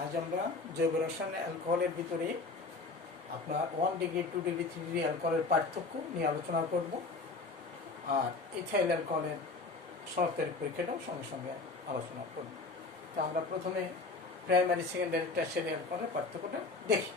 আজ আমরা জৈব রসায়ন অ্যালকোহলের ভিতরে আপনার 1 ডিগ্রি 2 ডিগ্রি 3 ডিগ্রি অ্যালকোহলের পার্থক্য নিয়ে আলোচনা করব। আর ইথাইল অ্যালকোহলের শর্তের পরীক্ষাটাও সঙ্গে সঙ্গে আলোচনা করব। তো আমরা প্রথমে প্রাইমারি সেকেন্ডারি টারশিয়ারি অ্যালকোহলের পার্থক্যটা দেখি।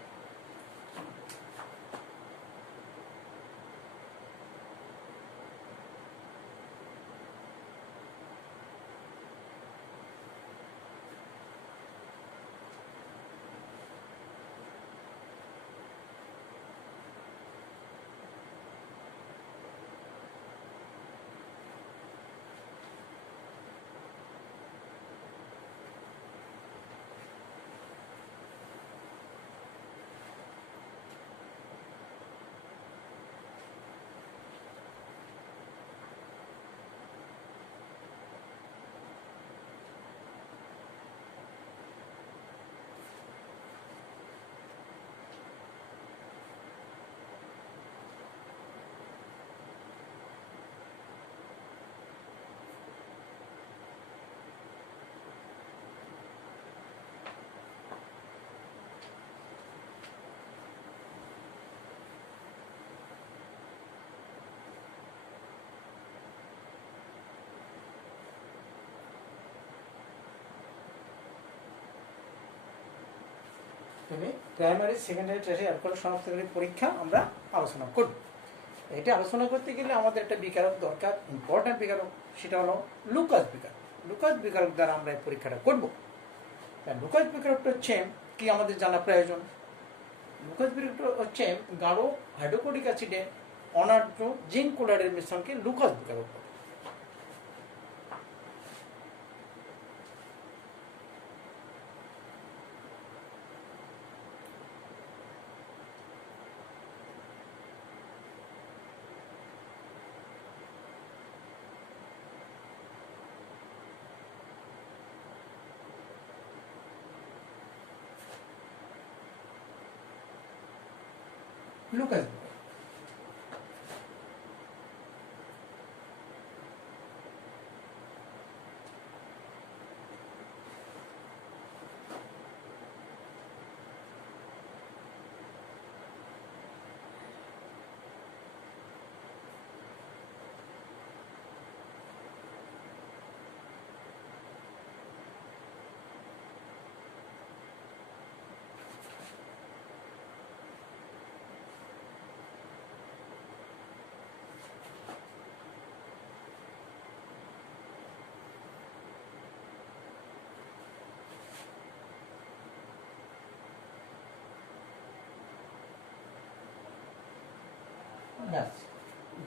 প্রাইমারি সেকেন্ডারি টারশিয়ারি অ্যালকোহল শনাক্তকারী পরীক্ষা আমরা আলোচনা করব। এটা আলোচনা করতে গেলে আমাদের একটা বিকারক দরকার, ইম্পর্ট্যান্ট বিকারক, সেটা হলো লুকাস বিকারক। লুকাস বিকারক দ্বারা আমরা এই পরীক্ষাটা করব। লুকাস বিকারকটা হচ্ছে কি আমাদের জানা প্রয়োজন। লুকাস বিকারকটা হচ্ছে গাঢ় হাইড্রোক্লোরিক অ্যাসিডে অনার্দ্র জিঙ্ক ক্লোরাইডের মিশ্রণকে লুকাস বিকারক বলে। লুকাস বিকারক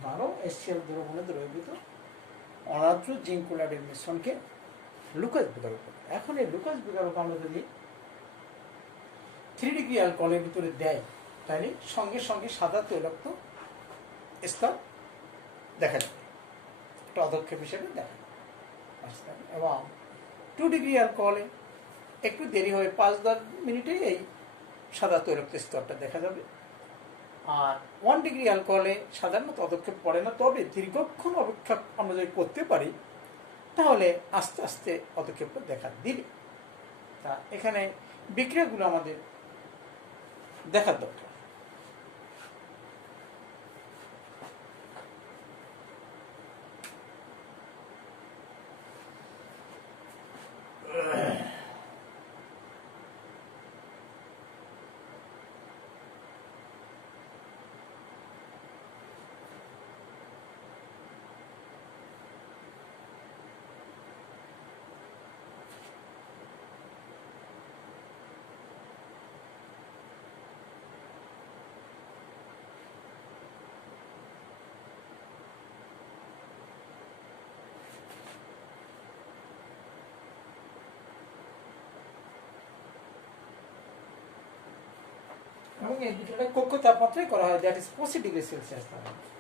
গাঢ় HCl দ্রবণে দ্রবীভূত অনার্দ্র জিঙ্ক ক্লোরাইডের মিশ্রণকে লুকাস বিকারক বলে। এখন এই লুকাস বিকারক আমরা যদি 3 ডিগ্রি অ্যালকোহলের ভিতরে দেয়, তাহলে সঙ্গে সঙ্গে সাদা তৈলাক্ত স্তর দেখা যাবে, একটা অদক্ষেপ হিসেবে দেখা যাবে। এবং 2 ডিগ্রি অ্যালকোহলে একটু দেরি হয়ে 5-10 মিনিটেই এই সাদা তৈলাক্ত স্তরটা দেখা যাবে। আর 1 ডিগ্রি অ্যালকোহলে সাধারণত পদক্ষেপ পড়ে না, তবে দীর্ঘক্ষণ অপেক্ষা আমরা যদি করতে পারি তাহলে আস্তে আস্তে পদক্ষেপটা দেখা দিবে। তা এখানে বিক্রিয়াগুলো আমাদের দেখার দরকার। এবং এই বিক্রিয়াটা কক্ষ তাপমাত্রায় করা হয়, দ্যাট ইজ 25 ডিগ্রি সেলসিয়াস তাপমাত্রা।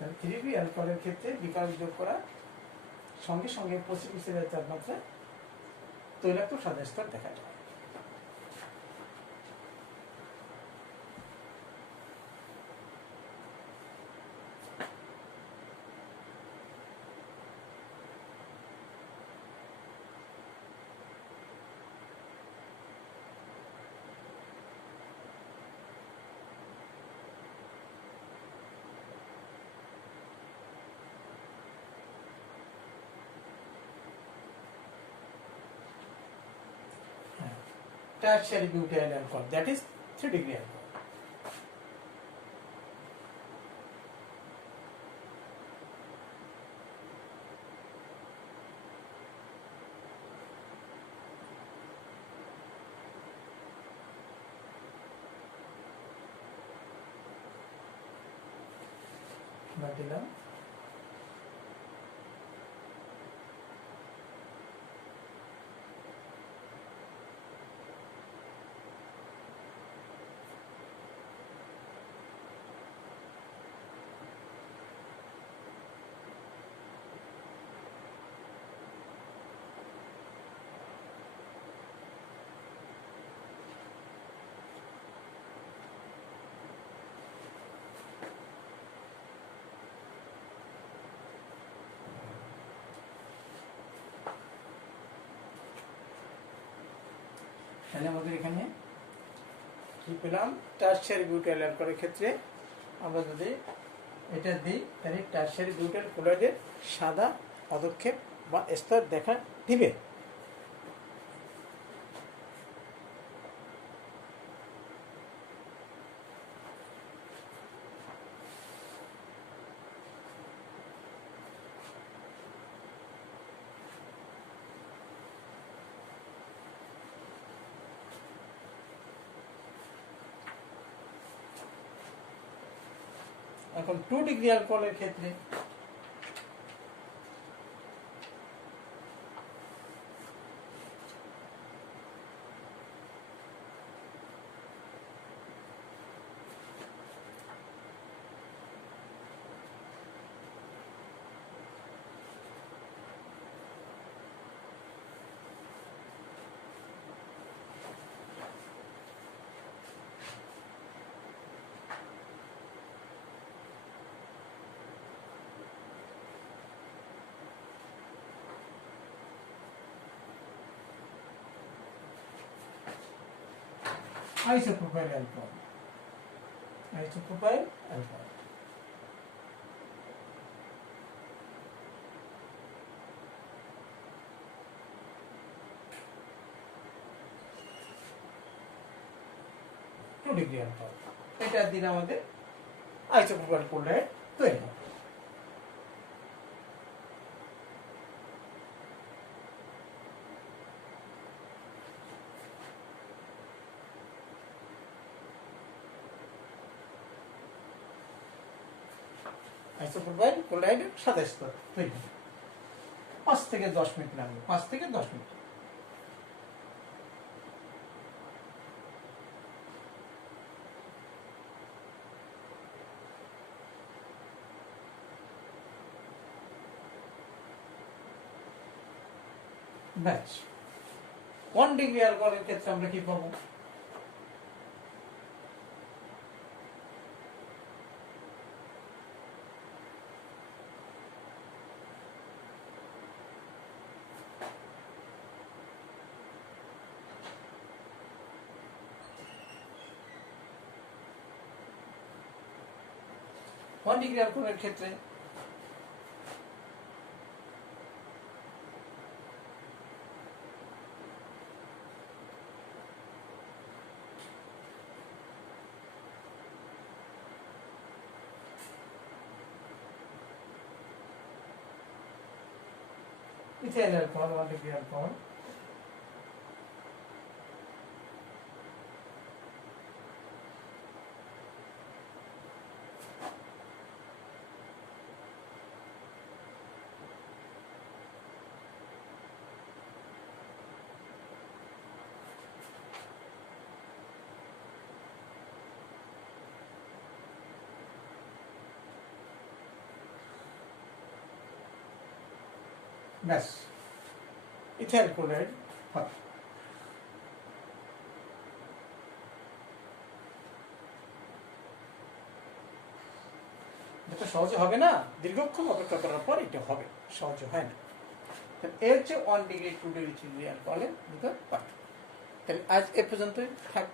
তাহলে 3B অ্যালকোহলের ক্ষেত্রে বিকারক যোগ করা সঙ্গে সঙ্গে প্রেসিপিটেটের তাপমাত্রায় তৈলাক্ত সাদা স্তর দেখা যায়। Tertiary butyl alcohol, that is 3 degree alcohol. দিলাম তাহলে আমাদের এখানে কি পেলাম, টারশিয়ারি বিউটাইল অ্যালকোহলের ক্ষেত্রে আমরা যদি এটা দিই তাহলে টারশিয়ারি বিউটাইল ক্লোরাইডের সাদা পদক্ষেপ বা স্তর দেখা দিবে। এখন 2 ডিগ্রি অ্যালকোহলের ক্ষেত্রে isopropyl alcohol, isopropyl alcohol, two degree alcohol, এটা দিলে আমাদের আইসোপ্রোপাইল ক্লোরাইড তৈরি হবে। আইসোপ্রোপাইল ক্লোরাইডের সাদা স্তর তৈরি হবে। 5 থেকে 10 মিনিট লাগবে, 5 থেকে 10 মিনিট। ব্যাচ 1 ডিগ্রি অ্যালকোহলের ক্ষেত্রে আমরা কি পাবো, ওয়ান ডিগ্রি অ্যালকোহলের ক্ষেত্রে ইথাইল অ্যালকোহল, 1 ডিগ্রি অ্যালকোহল, ব্যাস ইথাইল ক্লোরাইড হবে। এটা সহজে হবে না, দীর্ঘক্ষণ অপেক্ষা করার পর এটা হবে, সহজে হয় না। এর হচ্ছে 1 ডিগ্রি 2 ডিগ্রি 3 ডিগ্রি অ্যালকোহলের ভিতর পার্থক্য। তাহলে আজ এ পর্যন্তই থাক।